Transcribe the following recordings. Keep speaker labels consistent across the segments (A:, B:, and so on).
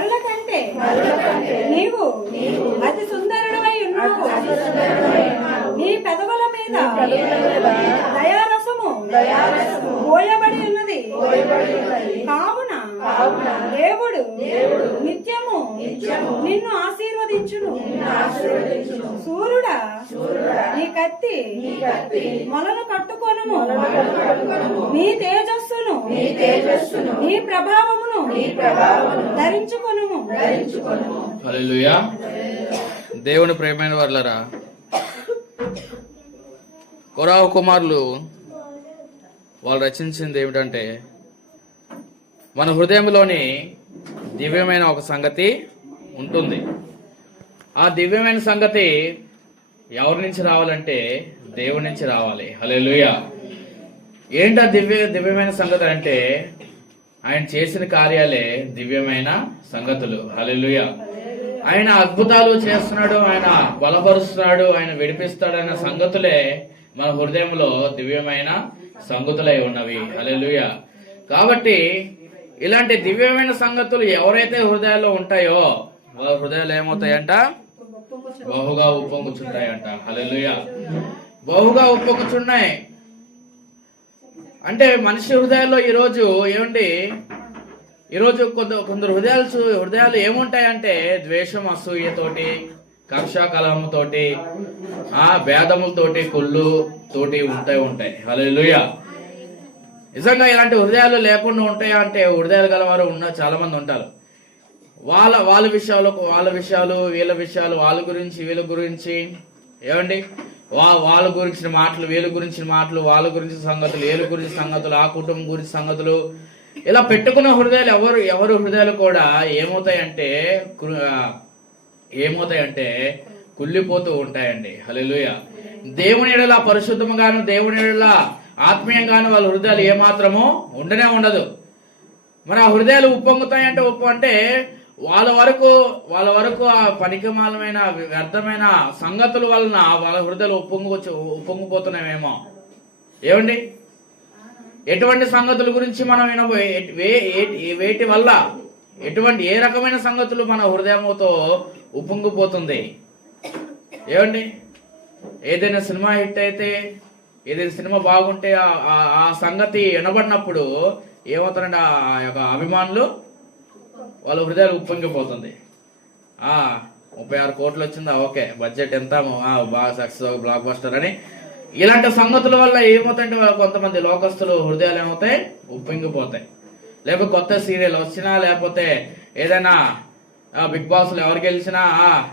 A: నరుల కంటే నీవు అతి సుందరుడవై ఉన్నావు. నీ పెదవుల మీద దయారసము పోయబడి ఉన్నది. దేవుడు నిత్యము నిన్ను ఆశీర్వదించును. సూర్యుడా నీ కత్తి మొలను కట్టుకొనుము. నీ తేజస్సును నీ ప్రభావమును ధరించుకొనుము.
B: హల్లెలూయా. దేవుని ప్రేమైన వాళ్ళరా కొరావు కుమారులు వాళ్ళు రచించింది ఏమిటంటే మన హృదయంలోని దివ్యమైన ఒక సంగతి ఉంటుంది. ఆ దివ్యమైన సంగతి ఎవరి నుంచి రావాలంటే దేవుడి నుంచి రావాలి. హల్లెలూయా. ఏంటా దివ్య దివ్యమైన సంగతి అంటే? ఆయన చేసిన కార్యాలే దివ్యమైన సంగతులు. హల్లెలూయా. ఆయన అద్భుతాలు చేస్తున్నాడు ఆయన బలపరుస్తున్నాడు ఆయన విడిపిస్తాడన్న సంగతులే మన హృదయంలో దివ్యమైన సంగతులై ఉన్నవి. హల్లెలూయా. కాబట్టి ఇలాంటి దివ్యమైన సంగతులు ఎవరైతే హృదయాల్లో ఉంటాయో వాళ్ళ హృదయాలు ఏమవుతాయంట? బహుగా ఉప్పొంగుచుంటాయంట. హలెలుయ బహుగా ఉప్పొంగుచున్నాయి. అంటే మనిషి హృదయాల్లో ఈరోజు ఏమండి? ఈరోజు కొంత కొందరు హృదయాలు హృదయాలు ఏముంటాయంటే ద్వేషం అసూయతోటి కక్షాకలముతోటి ఆ భేదములతోటి కుళ్ళు తోటి ఉంటాయి ఉంటాయి. హల్లెలూయా. నిజంగా ఇలాంటి హృదయాలు లేకుండా ఉంటాయా అంటే హృదయాలు గలవారు ఉన్న చాలా మంది ఉంటారు. వాళ్ళ వాళ్ళ విషయాలు వాళ్ళ విషయాలు వీళ్ళ విషయాలు వాళ్ళ గురించి వీళ్ళ గురించి ఏమండి? వా వాళ్ళ గురించిన మాటలు వీళ్ళ గురించిన మాటలు వాళ్ళ గురించి సంగతులు వీళ్ళ గురించి సంగతులు ఆ కుటుంబం గురించి సంగతులు. ఇలా పెట్టుకున్న హృదయాలు ఎవరు ఎవరు హృదయాలు కూడా ఏమవుతాయంటే ఏమవుతాయంటే కుళ్ళిపోతూ ఉంటాయండి. హలో దేవుని ఎడల పరిశుద్ధముగాను దేవుని ఎడలా ఆత్మీయంగాను వాళ్ళ హృదయాలు ఏమాత్రమో ఉండనే ఉండదు. మరి ఆ హృదయాలు ఉప్పొంగుతాయంటే ఉప్పు అంటే వాళ్ళ వరకు వాళ్ళ వరకు ఆ పనికిమాలమైన వ్యర్థమైన సంగతుల వలన వాళ్ళ హృదయాలు ఉప్పొంగు ఉప్పొంగిపోతున్నాయేమో. ఏమండి? ఎటువంటి సంగతుల గురించి మనం వినబోయే వే- వేటి వల్ల ఎటువంటి ఏ రకమైన సంగతులు మన హృదయంతో ఉప్పొంగిపోతుంది? ఏమండి? ఏదైనా సినిమా హిట్ అయితే ఏదైనా సినిమా బాగుంటే ఆ- సంగతి వినబడినప్పుడు ఏమవుతారంటే ఆ యొక్క అభిమానులు వాళ్ళ హృదయాలు ఉప్పొంగిపోతుంది. ఆ ముప్పై ఆరు కోట్లు వచ్చిందా? ఓకే. బడ్జెట్ ఎంత? బాగా సక్సెస్ బ్లాక్ బస్టర్ అని. ఇలాంటి సంగతుల వల్ల ఏమవుతాయంటే కొంతమంది లోకస్తులు హృదయాలు ఏమవుతాయి? ఉప్పొంగిపోతాయి. లేకపోతే కొత్త సీరియల్ వచ్చినా లేకపోతే ఏదైనా బిగ్ బాస్లో ఎవరు గెలిచినా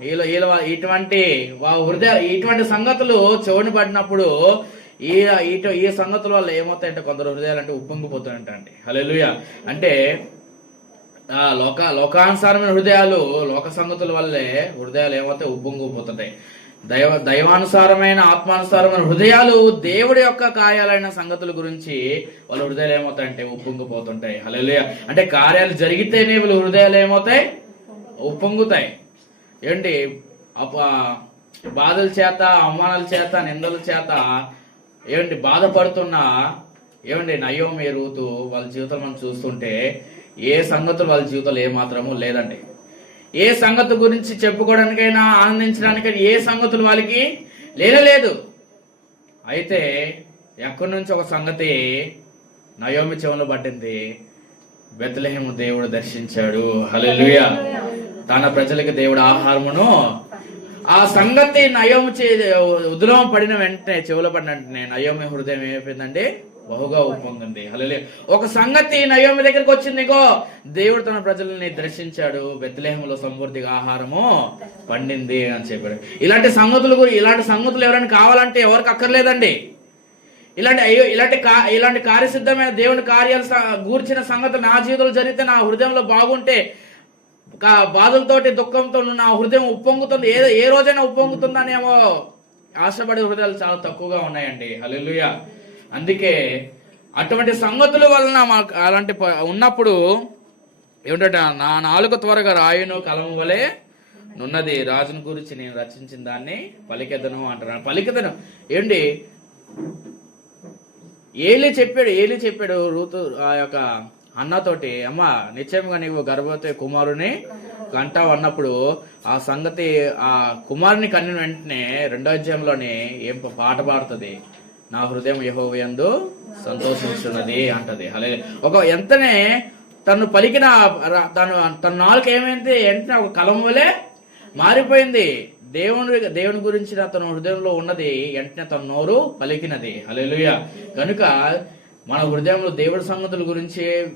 B: వీళ్ళ వీళ్ళ ఇటువంటి వా- హృదయ ఇటువంటి సంగతులు చెవుని పడినప్పుడు ఈ ఇటు ఈ సంగతుల వల్ల ఏమవుతాయంటే కొందరు హృదయాలు అంటే ఉప్పొంగిపోతాయంటండి హల్లెలూయా. అంటే ఆ లోక లోకానుసారమైన హృదయాలు లోక సంగతుల వల్లే హృదయాలు ఏమవుతాయి? ఉప్పొంగిపోతుంటాయి దైవ దైవానుసారమైన ఆత్మానుసారమైన హృదయాలు దేవుడి యొక్క కార్యాలైన సంగతుల గురించి వాళ్ళ హృదయాలు ఏమవుతాయంటే ఉప్పొంగిపోతుంటాయి హల్లెలూయా. అంటే కార్యాలు జరిగితేనే వీళ్ళ హృదయాలు ఏమవుతాయి? ఉప్పొంగుతాయి. ఏంటి? అప బాధల చేత అవమానాల చేత నిందల చేత ఏమండి బాధపడుతున్న ఏమండి నయోమి రూతు వాళ్ళ జీవితం మనం చూస్తుంటే ఏ సంగతులు వాళ్ళ జీవితంలో ఏ మాత్రము లేదండి. ఏ సంగతి గురించి చెప్పుకోవడానికైనా ఆనందించడానికైనా ఏ సంగతులు వాళ్ళకి లేనలేదు అయితే ఎక్కడి నుంచి ఒక సంగతి నయోమి చెవులు పట్టింది? బెత్లహేము దేవుడు దర్శించాడు. హలో తన ప్రజలకి దేవుడు ఆహారమును ఆ సంగతి నయోము చే ఉద్రమం పడిన వెంటనే చెవుల పడిన వెంటనే నయోమి హృదయం ఏమైపోయిందంటే బహుగా ఉప్పొంగింది. హల్లెలూయా. ఒక సంగతి నయోమి దగ్గరికి వచ్చింది ఇగో. దేవుడు తన ప్రజల్ని దర్శించాడు. బెత్తలేహంలో సమృద్ధిగా ఆహారము పండింది అని చెప్పాడు. ఇలాంటి సంగతులు గురి- ఇలాంటి సంగతులు ఎవరైనా కావాలంటే ఎవరికి అక్కర్లేదండి. ఇలాంటి అయ్యో ఇలాంటి కా ఇలాంటి కార్యసిద్ధమైన దేవుని కార్యాలు గూర్చిన సంగతులు నా జీవితంలో జరిగితే నా హృదయంలో బాగుంటే బాధలతోటి దుఃఖంతో నా హృదయం ఉప్పొంగుతుంది. ఏ ఏ రోజైనా ఉప్పొంగుతుందనేమో ఆశపడే హృదయాలు చాలా తక్కువగా ఉన్నాయండి. హల్లెలూయా. అందుకే అటువంటి సంగతుల వలన మాకు అలాంటి ప- ఉన్నప్పుడు ఏమిటంటే నా నాలుగు త్వరగా రాయును కలము వలె నున్నది రాజుని గురించి నేను రచించిన దాన్ని పలికెదను అంటున్నాను పలికెదను. ఏంటి? ఏలి చెప్పాడు ఏలి చెప్పాడు రూతు ఆ యొక్క అన్నతోటి అమ్మ నిశ్చయంగా నీవు గర్భవతి కుమారుని కంటావు అన్నప్పుడు ఆ సంగతి ఆ కుమారుని కన్నిన వెంటనే రెండో అధ్యాయంలోని ఏం పాట పాడుతుంది? నా హృదయం యహోవయందు సంతోషిస్తున్నది అంటది. అలాగే ఒక ఎంతనే తను పలికిన తను తన నాలుగు ఏమైంది? వెంటనే ఒక కలం వలె మారిపోయింది. దేవుని దేవుని గురించి తన హృదయంలో ఉన్నది. వెంటనే తన నోరు పలికినది. అలెలుయ కనుక మన హృదయంలో దేవుడి సంగతుల గురించే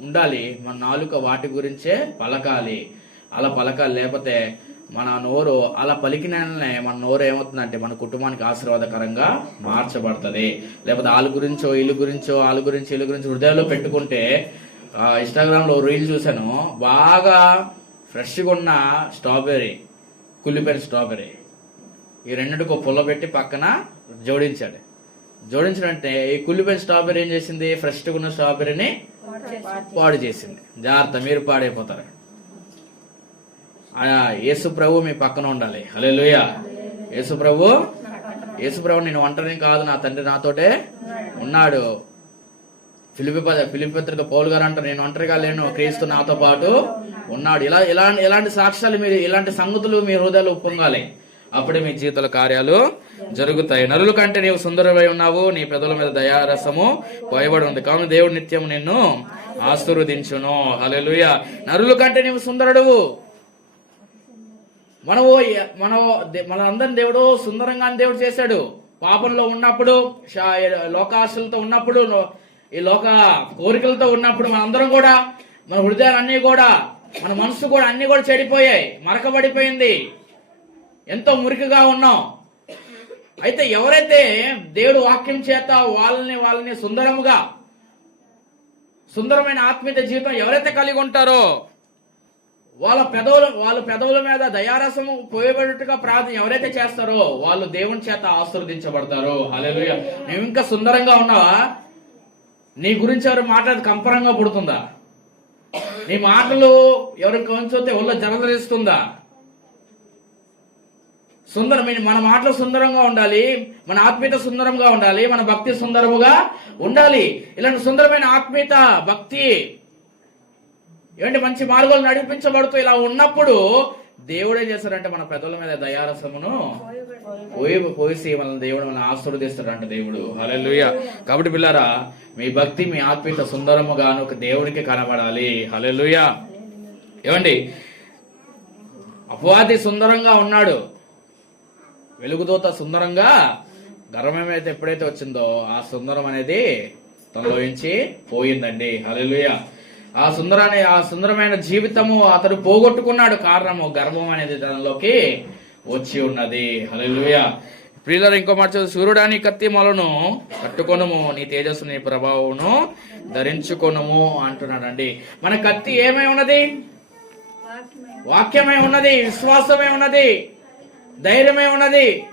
B: ఉండాలి. మన నాలుక వాటి గురించే పలకాలి. అలా పలకాలి లేకపోతే మన నోరు అలా పలికిననే మన నోరు ఏమవుతుందంటే మన కుటుంబానికి ఆశీర్వాదకరంగా మార్చబడుతుంది. లేకపోతే వాళ్ళ గురించో వీళ్ళ గురించో వాళ్ళ గురించి వీళ్ళ గురించి హృదయంలో పెట్టుకుంటే ఆ, ఇన్స్టాగ్రామ్లో రీల్ చూశాను. బాగా ఫ్రెష్గా ఉన్న స్ట్రాబెర్రీ కుళ్ళిపోయిన స్ట్రాబెర్రీ. ఈ రెండింటికి ఒక పుల్ల పెట్టి పక్కన జోడించాడు. జోడించినంటే ఈ కుళ్ళిపోయిన స్ట్రాబెర్రీ ఏం చేసింది? ఫ్రెష్గా ఉన్న స్ట్రాబెర్రీని పాడు చేసింది. జాగ్రత్త మీరు పాడైపోతారు. యేసు ప్రభు మీ పక్కన ఉండాలి. హలే యేసు ప్రభు యేసు ప్రభు నేను ఒంటరిని కాదు నా తండ్రి నాతోటే ఉన్నాడు. ఫిలిపి ప- ఫిలిపి పత్రిక పౌలు గారు అంటారు నేను ఒంటరిగా లేను క్రీస్తు నాతో పాటు ఉన్నాడు. ఇలా ఇలా ఇలాంటి సాక్ష్యాలు మీరు ఇలాంటి సంగతులు మీ హృదయాలు ఉప్పొంగాలి అప్పుడే మీ జీవితాల కార్యాలు జరుగుతాయి. నరుల కంటే నీవు సుందరమై ఉన్నావు. నీ పెదవుల మీద దయారసము పోయబడి ఉంది కావున దేవుడు నిత్యం నిన్ను ఆశీర్వదించును. హలెలుయ నరుల కంటే నీవు సుందరుడు. మనవో మన మన అందరిని దేవుడు సుందరంగా దేవుడు చేశాడు. పాపంలో ఉన్నప్పుడు లోకాశలతో ఉన్నప్పుడు ఈ లోక కోరికలతో ఉన్నప్పుడు మనందరం కూడా మన హృదయాలన్నీ కూడా మన మనసు కూడా అన్ని కూడా చెడిపోయాయి. మరకబడిపోయింది. ఎంతో మురికిగా ఉన్నాం? అయితే ఎవరైతే దేవుడు వాక్యం చేత వాళ్ళని వాళ్ళని సుందరముగా సుందరమైన ఆత్మీయ జీవితం ఎవరైతే కలిగి ఉంటారో వాళ్ళ పెదవుల వాళ్ళ పెదవుల మీద దయారసము పోయబడినట్టుగా ప్రార్థన ఎవరైతే చేస్తారో వాళ్ళు దేవుని చేత ఆశీర్వదించబడతారు. అలాగే నువ్వు ఇంకా సుందరంగా ఉన్నావా? నీ గురించి ఎవరు మాట్లాడి కంపరంగా పుడుతుందా? నీ మాటలు ఎవరికి కొంచెం ఒళ్ళో జలదరిస్తుందా సుందరమైన మన మాటలు సుందరంగా ఉండాలి మన ఆత్మీయత సుందరంగా ఉండాలి మన భక్తి సుందరముగా ఉండాలి. ఇలాంటి సుందరమైన ఆత్మీయత భక్తి ఏంటి మంచి మార్గాలు నడిపించబడుతూ ఇలా ఉన్నప్పుడు దేవుడు ఏం చేస్తాడంటే మన పెద్దల మీద దయారసమును పోయి పోసి మన దేవుడు మన ఆశీర్వదిస్తాడంట దేవుడు. హల్లెలూయా. కాబట్టి పిల్లారా మీ భక్తి మీ ఆత్మీయత సుందరముగాను ఒక దేవుడికి కనబడాలి. హల్లెలూయా. ఏమండి? అపవాది సుందరంగా ఉన్నాడు. వెలుగుదోత సుందరంగా గర్వమైతే ఎప్పుడైతే వచ్చిందో ఆ సుందరం అనేది తనలోంచి పోయిందండి. హల్లెలూయా. ఆ సుందరాన్ని ఆ సుందరమైన జీవితము అతడు పోగొట్టుకున్నాడు. కారణము గర్వం అనేది తనలోకి వచ్చి ఉన్నది. హల్లెలూయా. ప్రియులరు ఇంకో మాట సూర్యుడాని కత్తి మొలను కట్టుకొనము. నీ తేజస్సు నీ ప్రభావమును ధరించుకొనము అంటున్నాడండి. మన కత్తి ఏమై ఉన్నది? వాక్యమై ఉన్నది విశ్వాసమే ఉన్నది. ధైర్యమే ఉన్నది.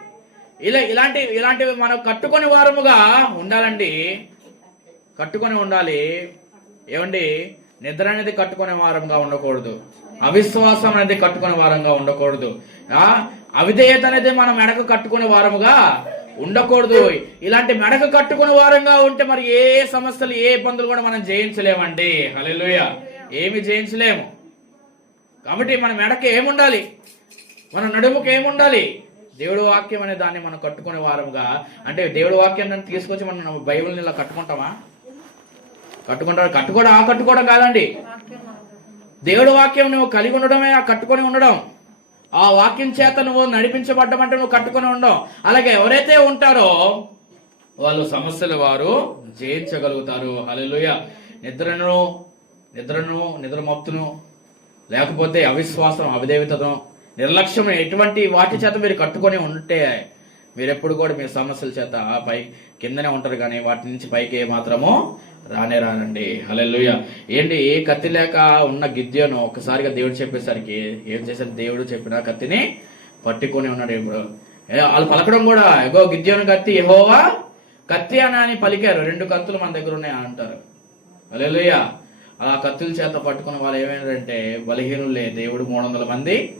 B: ఇలా ఇలాంటి ఇలాంటివి మనం కట్టుకొని వారముగా ఉండాలండి. కట్టుకొని ఉండాలి. ఏమండి? నిద్ర అనేది కట్టుకునే వారంగా ఉండకూడదు. అవిశ్వాసం అనేది కట్టుకునే వారంగా ఉండకూడదు. ఆ? అవిధేయత అనేది మనం మెడకు కట్టుకునే వారముగా ఉండకూడదు. ఇలాంటి మెడకు కట్టుకునే వారంగా ఉంటే మరి ఏ సమస్యలు ఏ ఇబ్బందులు కూడా మనం జయించలేమండి. హలో ఏమి జయించలేము. కాబట్టి మన మెడకు ఏముండాలి? మన నడుముకి ఏముండాలి? దేవుడు వాక్యం అనే దాన్ని మనం కట్టుకునే వారముగా అంటే దేవుడు వాక్యాన్ని తీసుకొచ్చి మనం బైబిల్ని ఇలా కట్టుకుంటామా? కట్టుకుంటాడు కట్టుకోవడం ఆ కట్టుకోవడం కాదండి. దేవుడు వాక్యం నువ్వు కలిగి ఉండడమే ఆ కట్టుకొని ఉండడం. ఆ వాక్యం చేత నువ్వు నడిపించబడ్డం అంటే నువ్వు కట్టుకొని ఉండడం. అలాగే ఎవరైతే ఉంటారో వాళ్ళు సమస్యలు వారు జయించగలుగుతారు. అలెలుయ నిద్రను నిద్రను నిద్రమత్తును లేకపోతే అవిశ్వాసం అవిదేవితను నిర్లక్ష్యం ఎటువంటి వాటి చేత మీరు కట్టుకొని ఉంటే మీరు ఎప్పుడు కూడా మీ సమస్యల చేత పై కిందనే ఉంటారు కానీ వాటి నుంచి పైకి మాత్రము రానే రానండి. హల్లెలూయా. ఏంటి ఏ కత్తి లేక ఉన్న గిద్యోను ఒక్కసారిగా దేవుడు చెప్పేసరికి ఏం చేశారు దేవుడు చెప్పిన కత్తిని పట్టుకొని ఉన్నాడు ఇప్పుడు వాళ్ళు పలకడం కూడా ఎగో గిద్యోను కత్తి ఎహోవా కత్తి అని అని పలికారు. రెండు కత్తులు మన దగ్గర ఉన్నాయి అంటారు. హల్లెలూయా. ఆ కత్తుల చేత పట్టుకున్న వాళ్ళు ఏమైనారంటే బలహీనులే. దేవుడు మూడు వందల మంది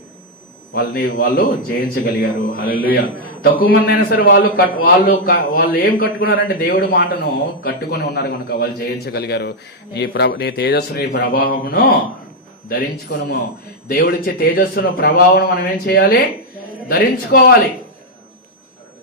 B: వాళ్ళని వాళ్ళు జయించగలిగారు. హల్లెలూయా. తక్కువ మంది అయినా సరే వాళ్ళు కట్ వాళ్ళు వాళ్ళు ఏం కట్టుకున్నారంటే దేవుడి మాటను కట్టుకొని ఉన్నారు కనుక వాళ్ళు జయించగలిగారు. నీ ప్రభ నీ తేజస్సు నీ ప్రభావమును ధరించుకునము. దేవుడిచ్చే తేజస్సును ప్రభావం మనం ఏం చేయాలి? ధరించుకోవాలి.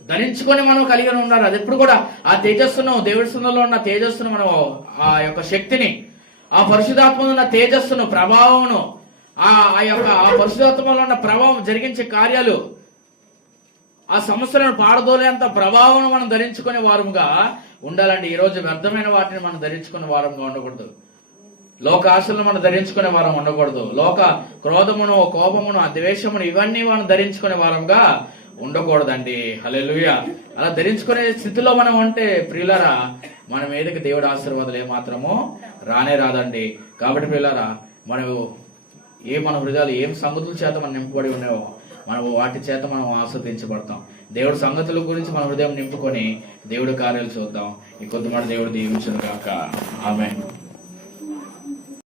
B: ధరించుకొని మనం కలిగి ఉండాలి. అది ఎప్పుడు కూడా ఆ తేజస్సును దేవుడి సుందరలో ఉన్న తేజస్సును మనం ఆ యొక్క శక్తిని ఆ పరిశుధాత్మ ఉన్న తేజస్సును ప్రభావమును ఆ ఆ యొక్క ఆ పరిశుధాత్మలో ఉన్న ప్రభావం జరిగించే కార్యాలు ఆ సమస్యలను పాడదోలేంత ప్రభావం మనం ధరించుకునే వారముగా ఉండాలండి. ఈ రోజు వ్యర్థమైన వాటిని మనం ధరించుకునే వారంగా ఉండకూడదు. లోక ఆశలను మనం ధరించుకునే వారం ఉండకూడదు. లోక క్రోధమును కోపమును ద్వేషమును ఇవన్నీ మనం ధరించుకునే వారంగా ఉండకూడదండి. హల్లెలూయా. అలా ధరించుకునే స్థితిలో మనం ఉంటే ప్రియులరా మన మీదకి దేవుడు ఆశీర్వాదాలు ఏమాత్రమో రానే రాదండి. కాబట్టి ప్రియులరా మనం ఏ మన హృదయాలు ఏం సంగతుల చేత మనం నింపబడి ఉన్నాయో మనం వాటి చేత మనం ఆస్వాదించబడతాం. దేవుడి సంగతుల గురించి మన హృదయం నింపుకొని దేవుడి కార్యాలు చూద్దాం. ఈ కొద్దిమాట దేవుడు దీవించను కాక ఆమె